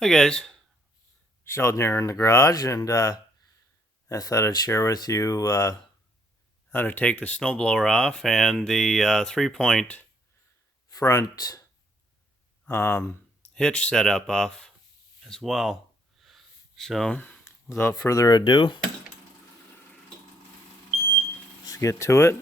Hi guys, Sheldon here in the garage, and I thought I'd share with you how to take the snowblower off and the 3-point front hitch setup off as well. So without further ado, let's get to it.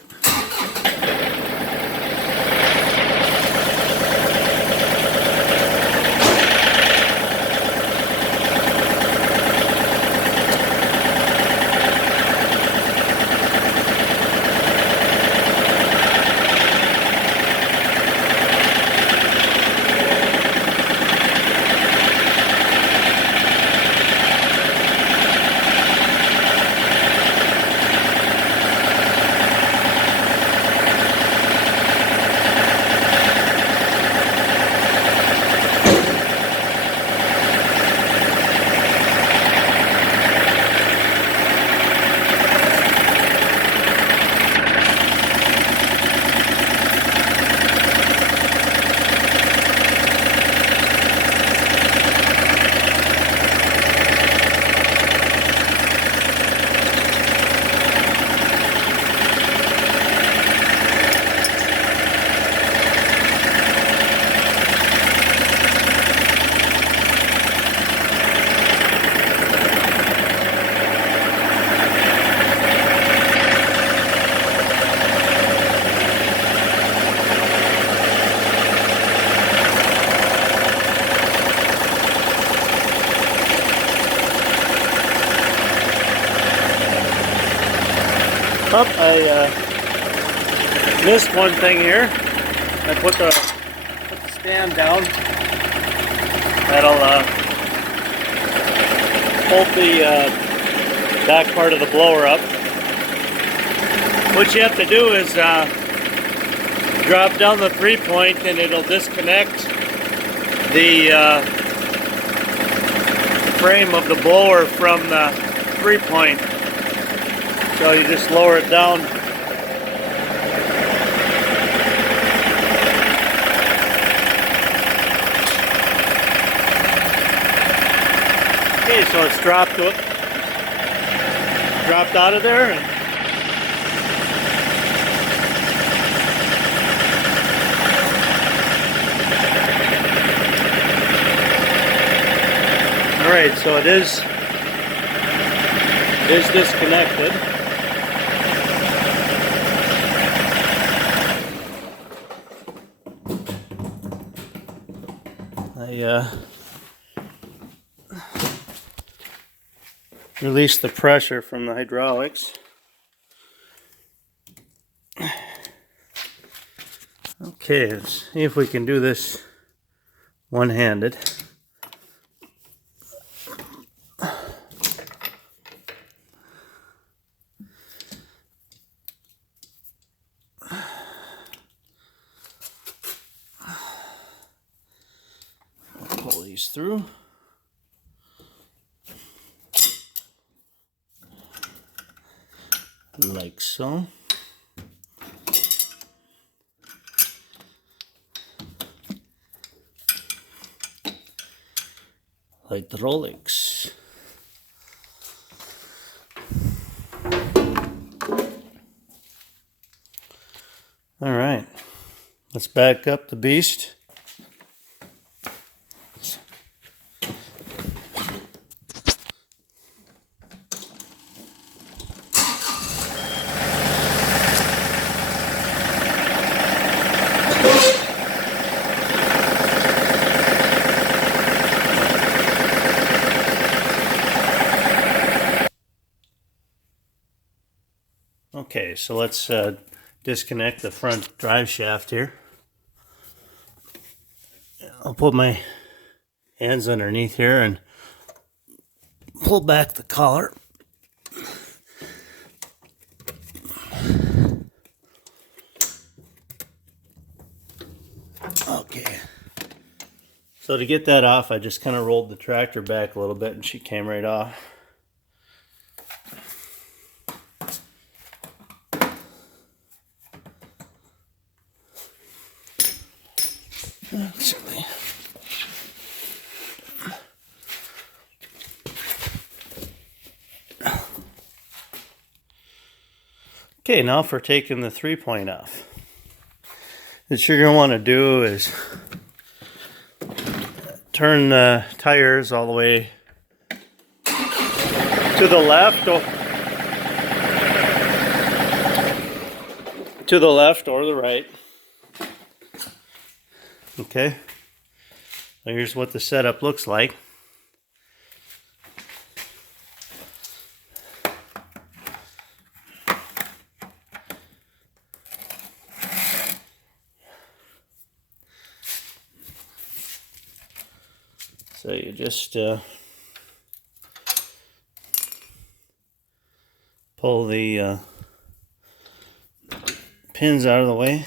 I missed one thing here. I put the stand down. That'll hold the back part of the blower up. What you have to do is drop down the 3-point, and it'll disconnect the frame of the blower from the 3-point. So you just lower it down. Okay, so it's dropped out of there. All right, so it is disconnected. I release the pressure from the hydraulics. Okay, let's see if we can do this one-handed. Pull these through. Like so. Hydraulics. All right, let's back up the beast. Okay, so let's disconnect the front drive shaft here. I'll put my hands underneath here and pull back the collar. Okay, so to get that off, I just kind of rolled the tractor back a little bit and she came right off. Actually, Okay, now for taking the 3-point off. What you're going to want to do is turn the tires all the way to the left or the right. Okay, so here's what the setup looks like. So you just pull the pins out of the way.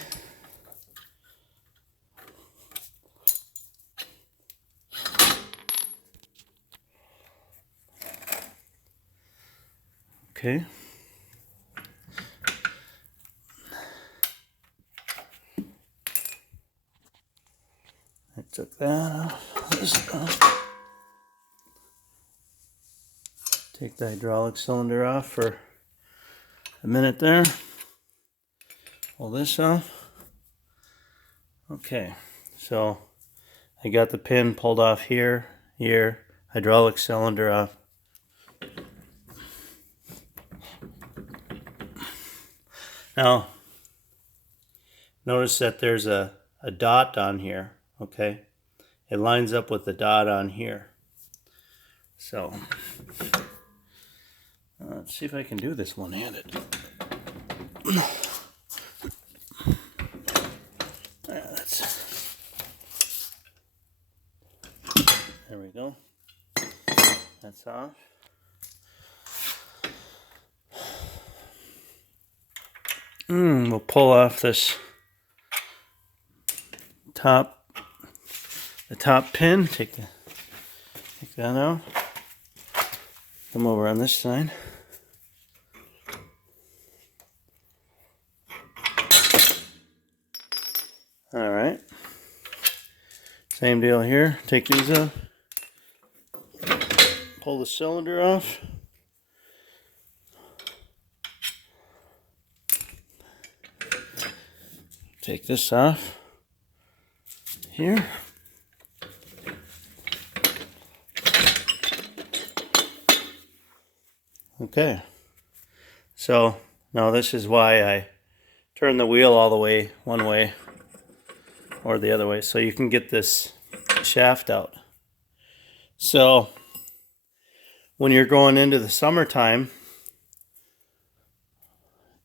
Okay. I took that off. This off. Take the hydraulic cylinder off for a minute there. Pull this off. Okay, so I got the pin pulled off here, hydraulic cylinder off. Now, notice that there's a dot on here, okay? It lines up with the dot on here. So, let's see if I can do this one-handed. There we go. That's off. We'll pull off this the top pin. Take that out. Come over on this side. All right. Same deal here. Take these off. Pull the cylinder off. Take this off here. Okay, so now this is why I turn the wheel all the way one way or the other way, so you can get this shaft out. So when you're going into the summertime,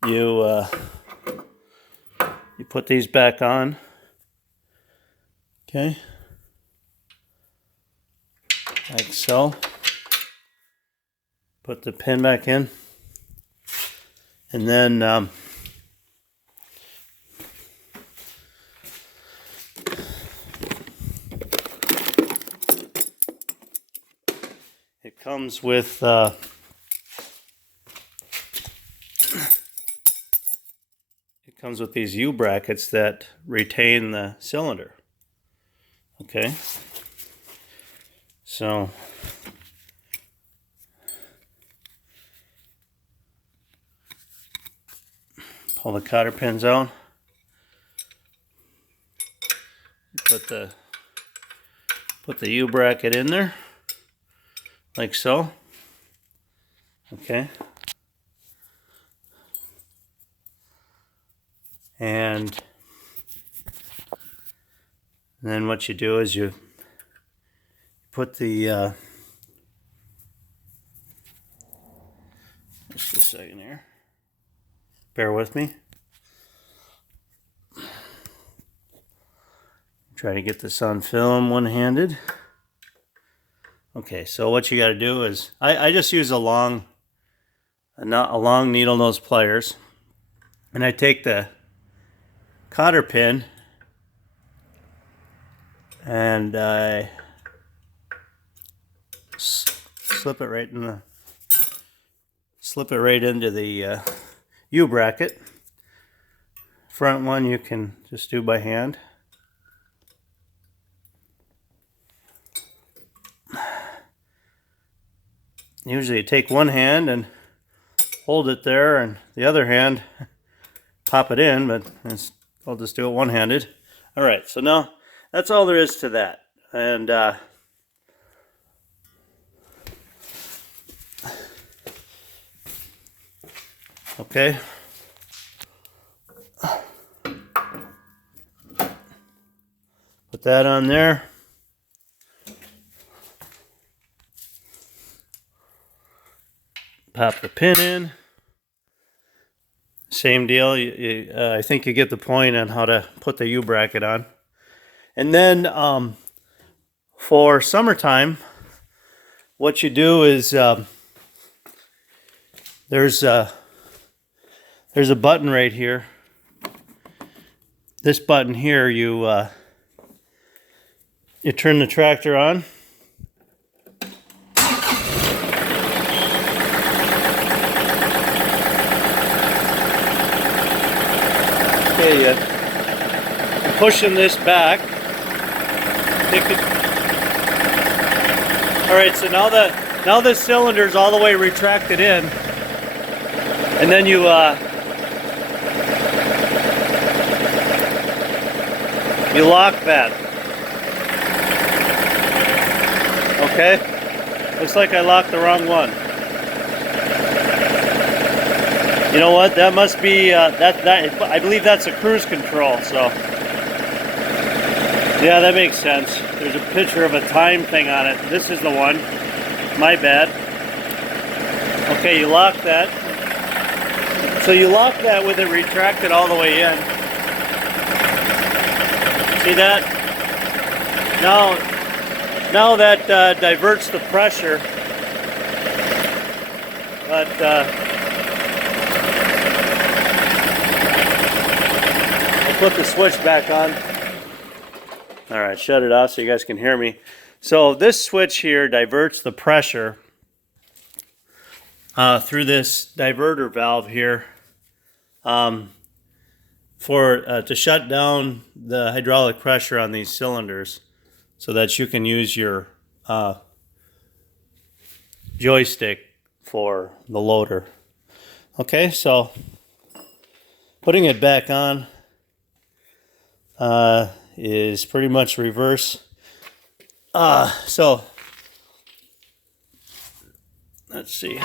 you put these back on, okay, like so. Put the pin back in, and then it comes with these U brackets that retain the cylinder. Okay, so pull the cotter pins out. Put the U bracket in there, like so. Okay. And then what you do is you put the just a second here. Bear with me. Try to get this on film one-handed. Okay, so what you got to do is I just use a long needle nose pliers, and I take the cotter pin and I slip it right into the U bracket. Front one you can just do by hand. Usually you take one hand and hold it there, and the other hand pop it in, but I'll just do it one-handed. All right, so now that's all there is to that. And okay. Put that on there. Pop the pin in. Same deal. I think you get the point on how to put the U-bracket on. And then for summertime, what you do is there's a button right here. This button here, you turn the tractor on. Okay, you're pushing this back. All right, so now the cylinder's all the way retracted in, and then you lock that. Okay, looks like I locked the wrong one. You know what? That must be I believe that's a cruise control. So yeah, that makes sense. There's a picture of a time thing on it. This is the one. My bad. Okay, you lock that. So you lock that with it retracted all the way in. See that? Now that diverts the pressure. But I'll put the switch back on. All right, shut it off so you guys can hear me. So this switch here diverts the pressure through this diverter valve here to shut down the hydraulic pressure on these cylinders so that you can use your joystick for the loader. Okay, so putting it back on is pretty much reverse. So let's see.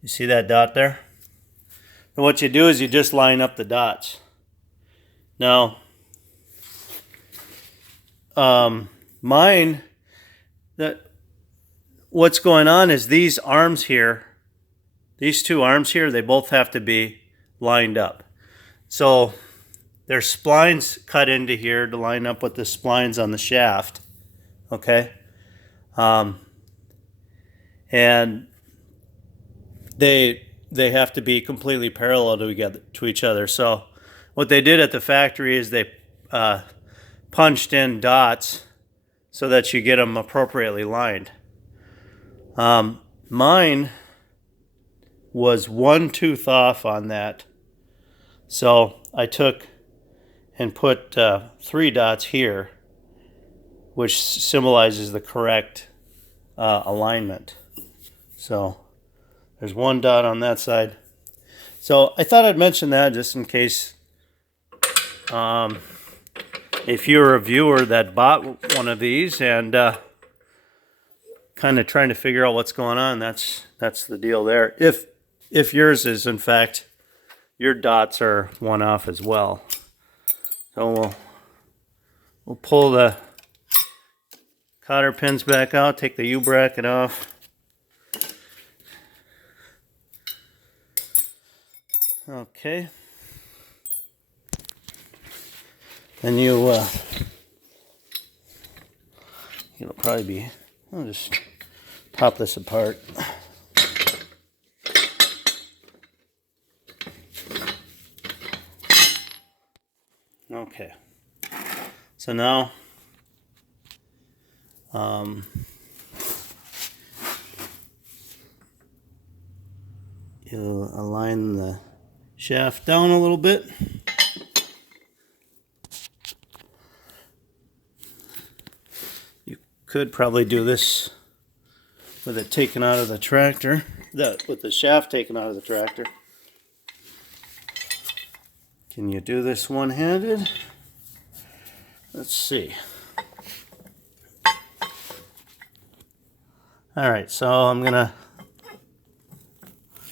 You see that dot there? And what you do is you just line up the dots. Now, what's going on is these arms here, these two arms here, they both have to be lined up. So there's splines cut into here to line up with the splines on the shaft. Okay? And they have to be completely parallel to each other. So what they did at the factory is they punched in dots so that you get them appropriately lined. Mine was one tooth off on that. So I took and put 3 dots here, which symbolizes the correct alignment. So there's 1 dot on that side. So I thought I'd mention that just in case if you're a viewer that bought one of these and kind of trying to figure out what's going on, that's the deal there. If yours is, in fact, your dots are one off as well. So we'll pull the cotter pins back out, take the U-bracket off. Okay. Then it'll probably be, I'll just pop this apart. Okay, so now you'll align the shaft down a little bit. Could probably do this with it taken out of the tractor, with the shaft taken out of the tractor. Can you do this one-handed? Let's see. All right, so I'm gonna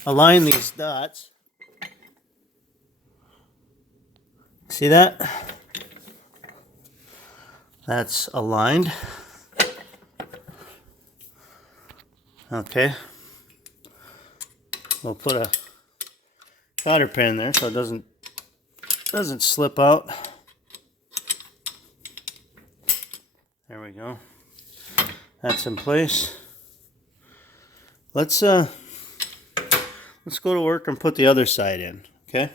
align these dots. See that? That's aligned. Okay. We'll put a cotter pin there so it doesn't slip out. There we go. That's in place. Let's go to work and put the other side in, okay?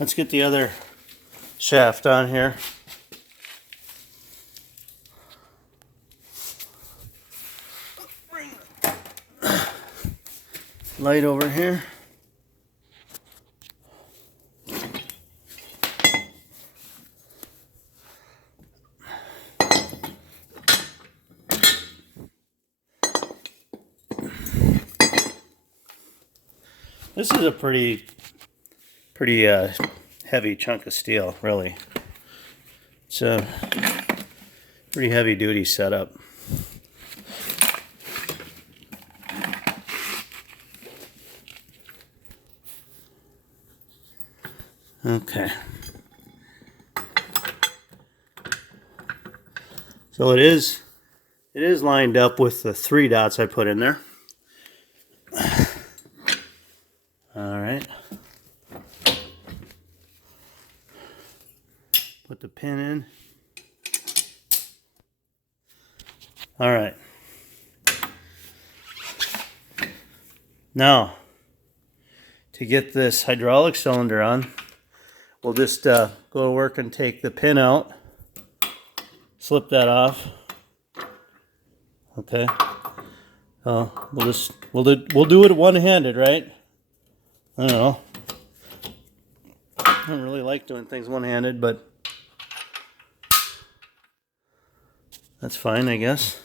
Let's get the other shaft on here. Bring the light over here. This is a pretty heavy chunk of steel, really. It's a pretty heavy duty setup. Okay. So it is lined up with the 3 dots I put in there. All right. Put the pin in. All right. Now, to get this hydraulic cylinder on, we'll just go to work and take the pin out. Slip that off. Okay. We'll do it one-handed, right? I don't know. I don't really like doing things one-handed, but that's fine, I guess.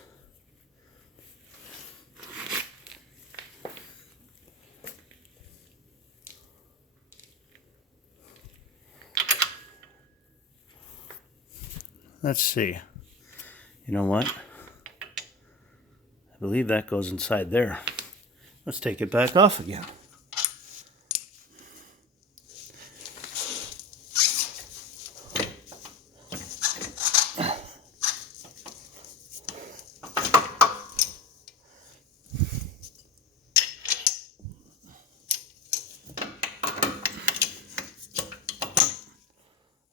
Let's see. You know what? I believe that goes inside there. Let's take it back off again.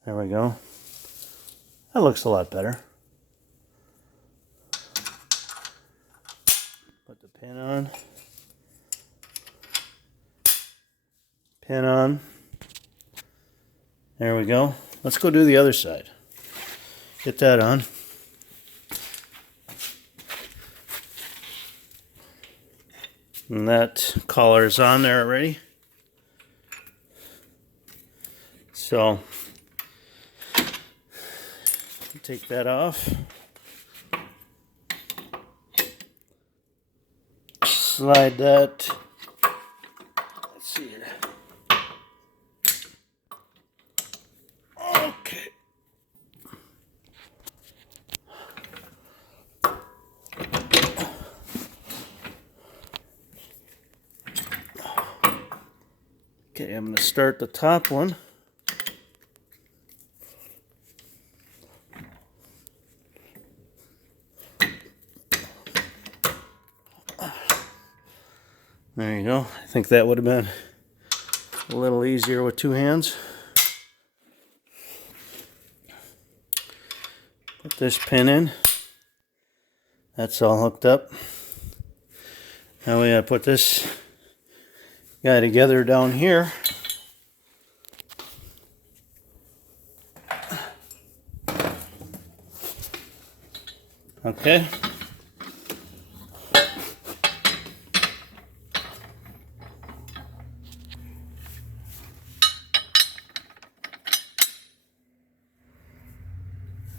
There we go. That looks a lot better. Put the pin on. Pin on. There we go. Let's go do the other side. Get that on. And that collar is on there already. So take that off. Slide that. Let's see here. Okay. Okay, I'm going to start the top one. There you go. I think that would have been a little easier with 2 hands. Put this pin in. That's all hooked up. Now we gotta put this guy together down here. Okay.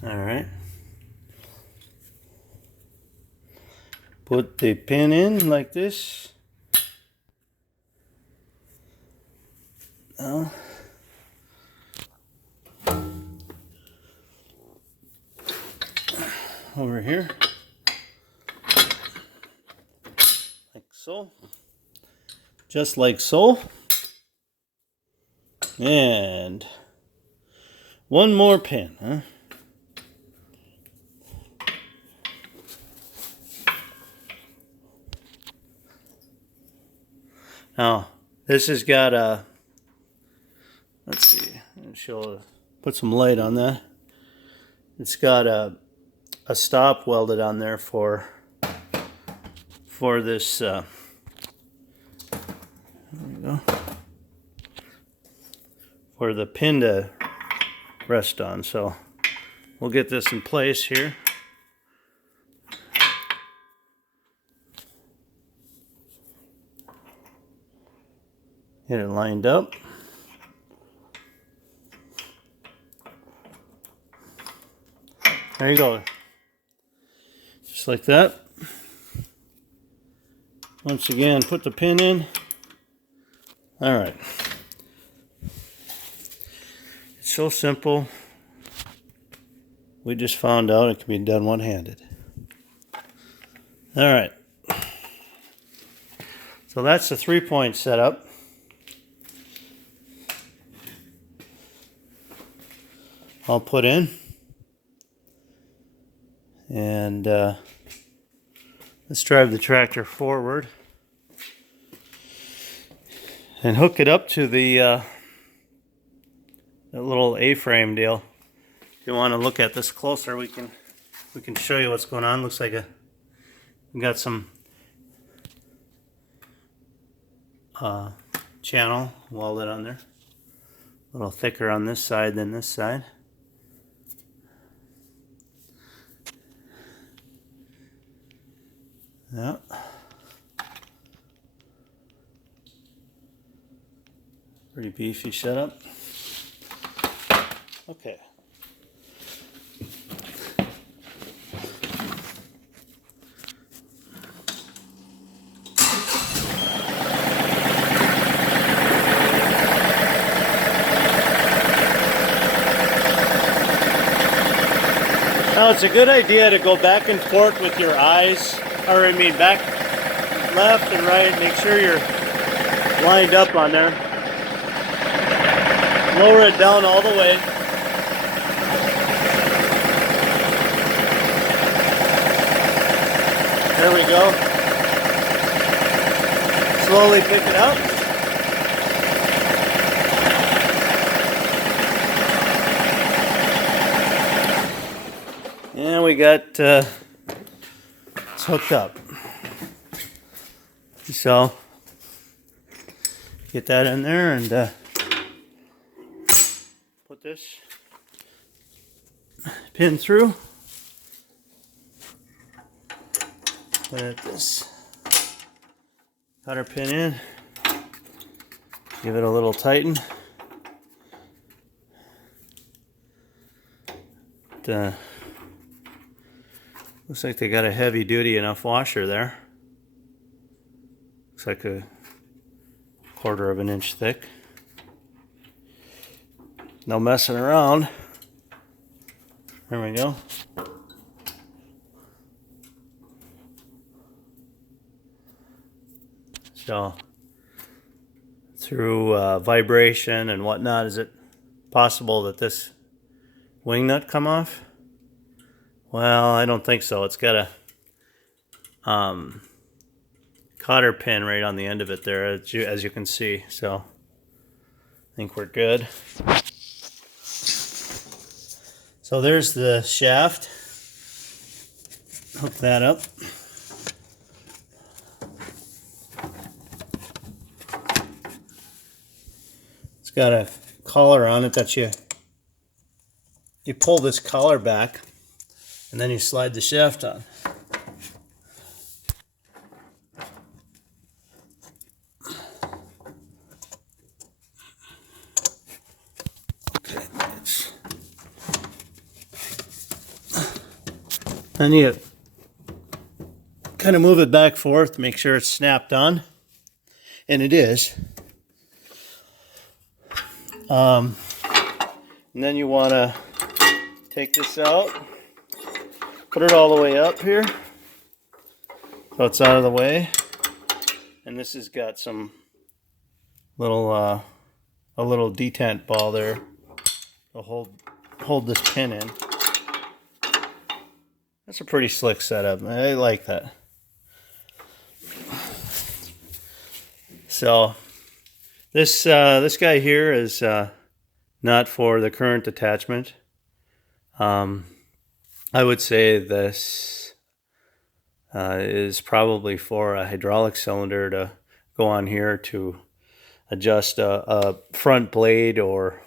All right. put the pin in like this. Now, over here, like so, just like so, and one more pin, huh? Now, this has got a, let's see, put some light on that. It's got a stop welded on there for this, there we go, for the pin to rest on. So we'll get this in place here. Get it lined up. There you go. Just like that. Once again, put the pin in. All right. It's so simple. We just found out it can be done one-handed. All right. So that's the 3-point setup. I'll put in. And let's drive the tractor forward and hook it up to the that little A-frame deal. If you want to look at this closer, we can show you what's going on. Looks like we got some channel welded on there. A little thicker on this side than this side. Yeah. Pretty beefy setup. Okay. Now it's a good idea to go back and forth with your eyes, or I mean back, left and right. Make sure you're lined up on there. Lower it down all the way. There we go. Slowly pick it up. And we got it's hooked up. So get that in there and put this pin through. Put this cotter pin in. Give it a little tighten. Looks like they got a heavy duty enough washer there. Looks like a 1/4 of an inch thick. No messing around. There we go. So through vibration and whatnot, is it possible that this wing nut come off? Well, I don't think so. It's got a cotter pin right on the end of it there, as you can see. So I think we're good. So there's the shaft. Hook that up. It's got a collar on it that you pull this collar back and then you slide the shaft on. Then you kind of move it back and forth, make sure it's snapped on, and it is. And then you want to take this out, put it all the way up here so it's out of the way, and this has got some little a little detent ball there to hold this pin in. That's a pretty slick setup. I like that. So this guy here is not for the current attachment. I would say this is probably for a hydraulic cylinder to go on here to adjust a front blade, or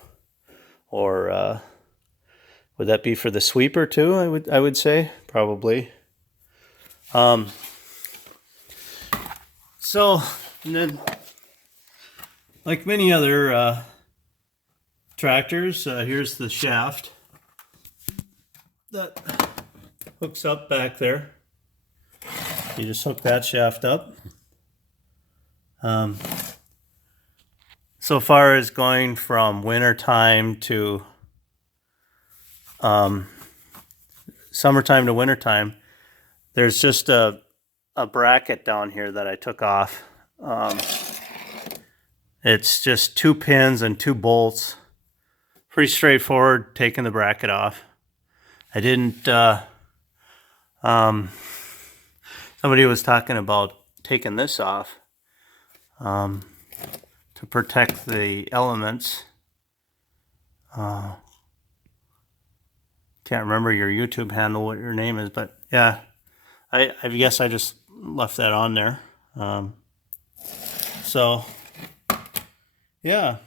would that be for the sweeper too? I would say probably. So, and then like many other tractors, here's the shaft that hooks up back there. You just hook that shaft up. So far as going from winter time to summertime to wintertime, there's just a bracket down here that I took off. It's just 2 pins and 2 bolts. Pretty straightforward taking the bracket off. I didn't, somebody was talking about taking this off to protect the elements. Can't remember your YouTube handle, what your name is, but yeah, I guess I just left that on there. So yeah.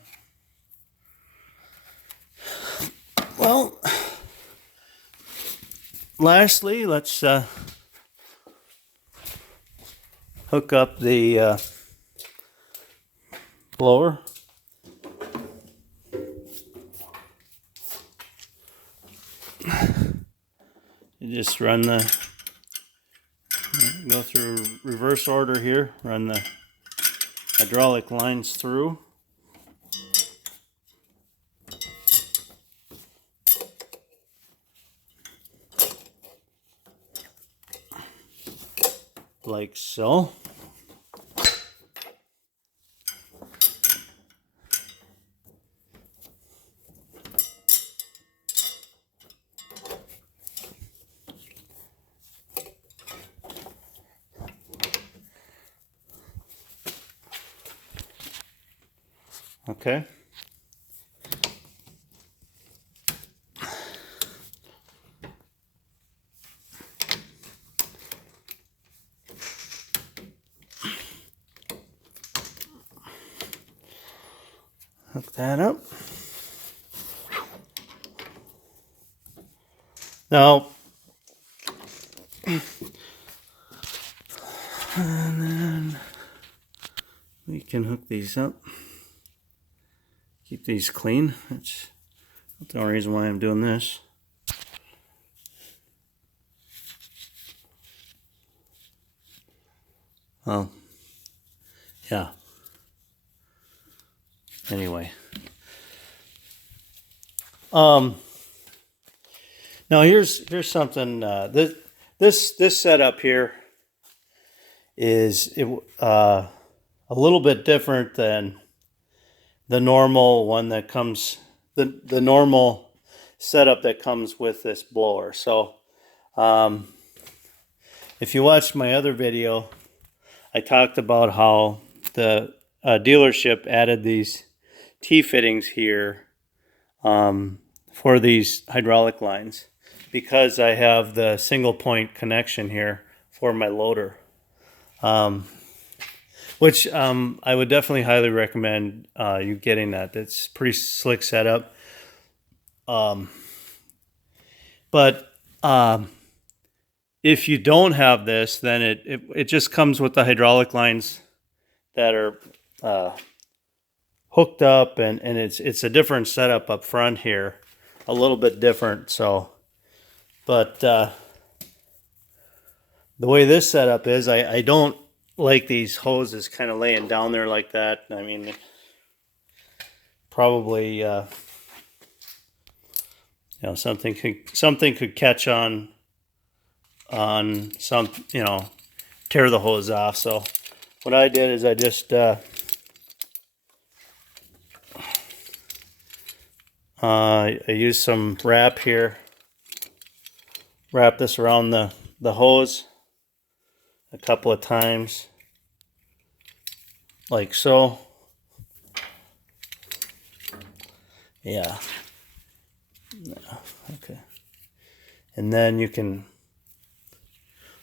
Well, lastly, let's hook up the blower. You just run go through reverse order here, run the hydraulic lines through. Like so. Okay. Hook that up. Now, and then we can hook these up. Keep these clean. That's the only reason why I'm doing this. Well, yeah. Anyway. Now here's something. This setup here is a little bit different than the normal one that comes, the normal setup that comes with this blower. So if you watched my other video, I talked about how the dealership added these T-fittings here for these hydraulic lines, because I have the single point connection here for my loader. Which I would definitely highly recommend you getting that. It's pretty slick setup. But if you don't have this, then it just comes with the hydraulic lines that are hooked up, and it's a different setup up front here, a little bit different. So, but the way this setup is, I don't like these hoses kind of laying down there like that. I mean, probably something could catch on some, tear the hose off. So what I did is I just I used some wrap here, wrap this around the hose a couple of times like so. Yeah. Okay. And then you can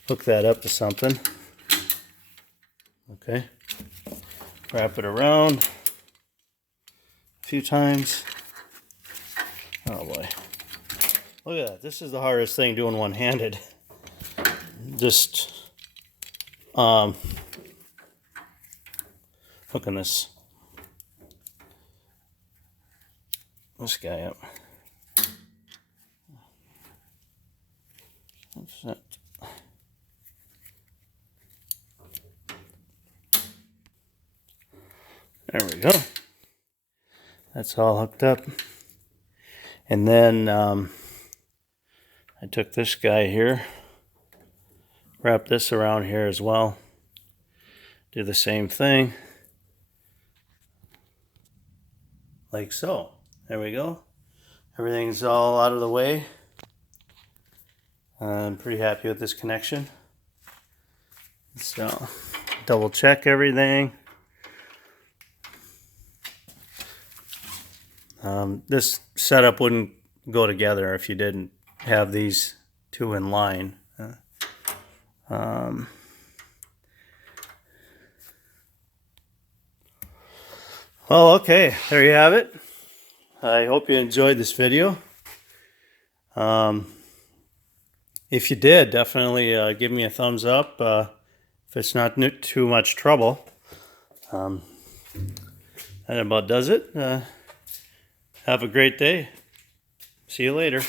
hook that up to something. Okay. Wrap it around a few times. Oh boy. Look at that. This is the hardest thing doing one-handed. Just hooking this guy up. What's that? There we go. That's all hooked up. And then I took this guy here, wrap this around here as well. Do the same thing. Like so. There we go. Everything's all out of the way. I'm pretty happy with this connection. So, double check everything. This setup wouldn't go together if you didn't have these two in line. Well, okay, there you have it. I hope you enjoyed this video. If you did, definitely give me a thumbs up if it's not too much trouble. That about does it. Have a great day. See you later.